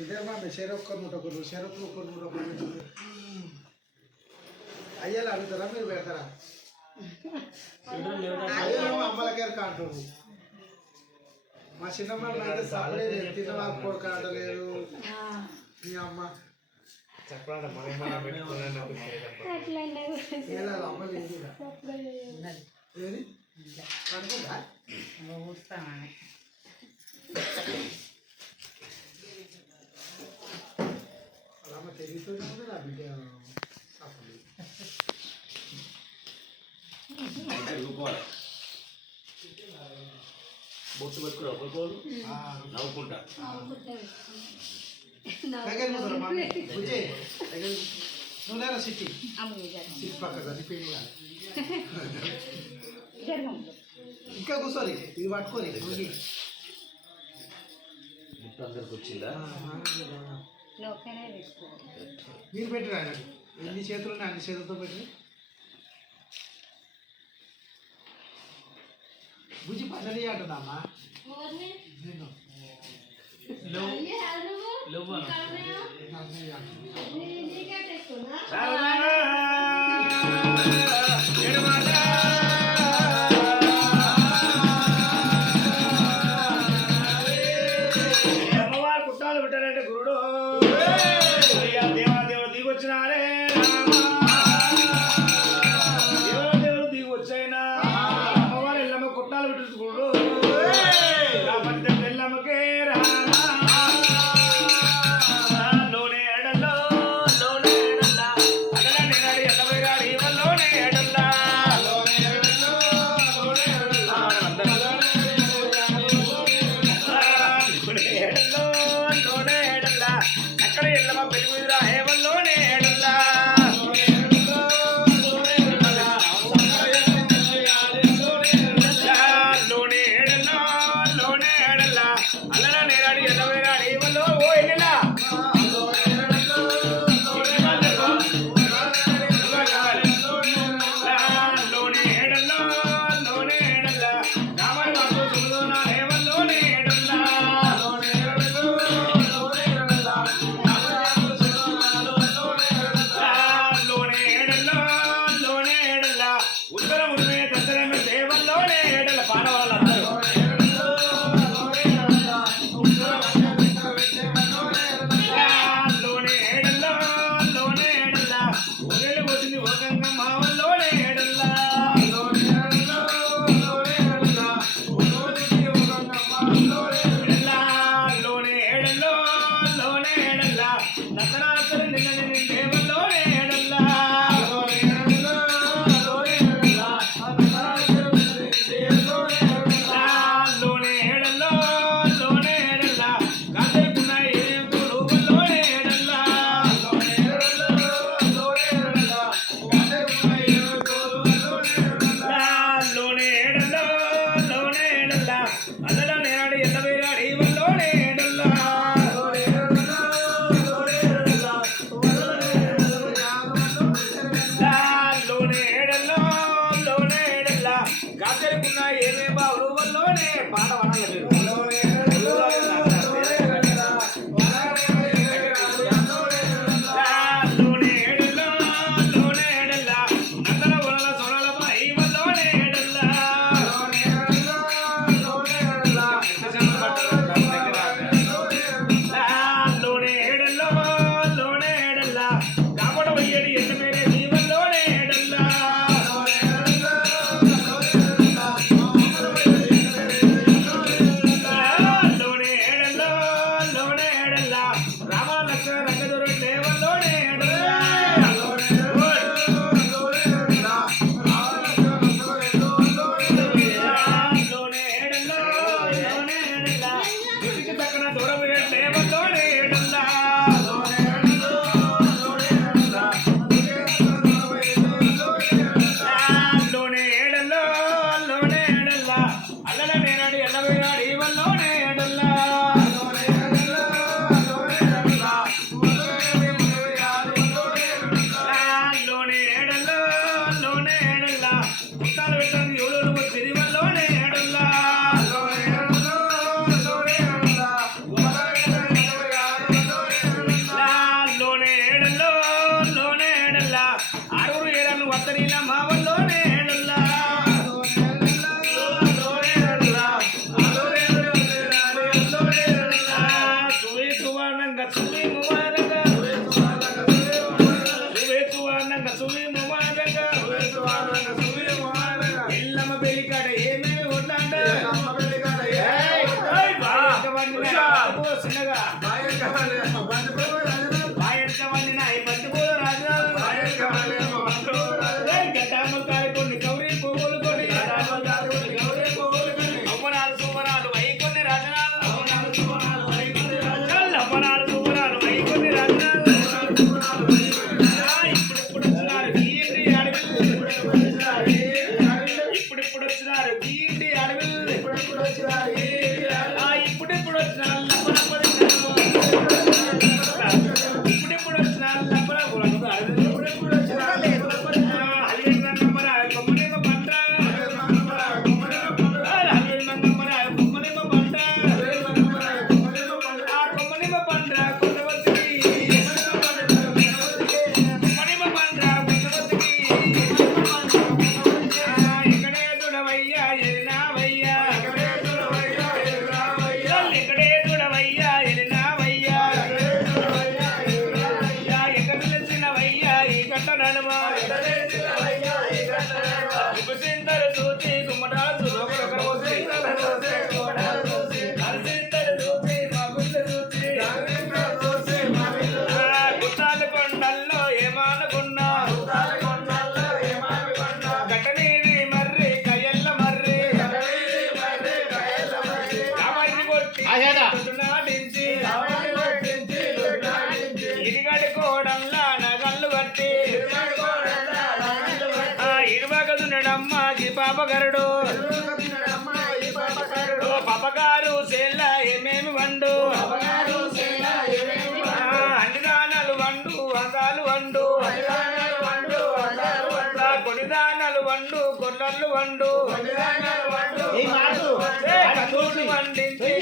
ఇదే మా షేరొక్క 101 షేరొక్క 101 అయ్యాలి అడుగుతారా మీరు పెడతారా అమ్మలకేరు కాంటుంది మా చిన్నమ్మ అయితే సపరేట్ తిన్న వాళ్ళు కొడుకు ఆడలేదు మీ అమ్మ చెప్పాలి అమ్మ ఏది అనుకుంటా ఊస్తామని అమ్మ తెలియదు నా బిడ్డ అప్పుడు బొట్టు పెట్టుకురా ఒకరు నవ్వుకుంటా నువ్వు సిటీ సిటీ పక్క చనిపోయింది ఇంకా కూర్చోని ఇది పట్టుకోని బుట్టు అందరికి వచ్చిందా మీరు పెట్టిరా ఆయనకు ఎన్ని చేతులు ఉన్నాయి అన్ని చేతులతో పెట్టి బుజ్జి పచ్చడి అంటున్నామా నేను అమ్మవారు కుట్టాలు పెట్టారంటే గురుడు దేవాదేవుడు దిగొచ్చినారే దేవాదేవుడు దిగొచ్చైనా అమ్మవారు ఎల్లమ్మ కుట్టాలు పెట్టు గురుడు కాబట్టి ఎల్లమ్మకే లోనే ఎడల్లో లోనే ఎడల్లా అడల నేనాడి ఎల్లబైరాడి లోనే ఎడల్లా అక్కడ ఎల్లమ్మ పెరుగుదిరా హేవల్లోనే ఎడల్లా లోనే ఎడల్లా లోనే ఎడల్లా అల్లన నేరాడి ఎల్లవేరాడి హేవల్లో ఓ ఎడల్లా లోనే ఎడల్లా లోనే ఎడల్లా రామయ్య బాబు సుమదోనా హేవల్లోనే ఎడల్లా చిన్నగా బాయెంత మందిన ఈ బంతిపూల రాజనాలు గట్టామకాయ కొన్ని గౌరీ పువ్వులు కొన్ని అవ్వనాలు సువ్వనాలు అయి కొన్ని రాజనాలు అవ్వనాలు సువ్వనాలు అయి కొన్ని రాజనాలు ఇప్పుడు వచ్చినారు ఈ ఇంటి అడవిలు ఇప్పుడు వచ్చినారు ఈ ఇంటి అడవిలు ఇప్పుడు వచ్చినారు ఇప్పుడు వచ్చిన గుట్టాల కొండల్లో ఏమానుకున్నా గట్టనీది మర్రి కయ్యల్ల మర్రి కామర్రి కొట్టి నాటించి ఇరిగడి కోడల్లా నగళ్ళు కట్టి ఇరువగదునడమ్మాకి పాపగరుడు పాపగారు సేల్ల ఏమేమి వండు అన్నిదానాలు వండు వందాలు వండు కొడిదానాలు వండు కొల్లర్లు వండు వండించి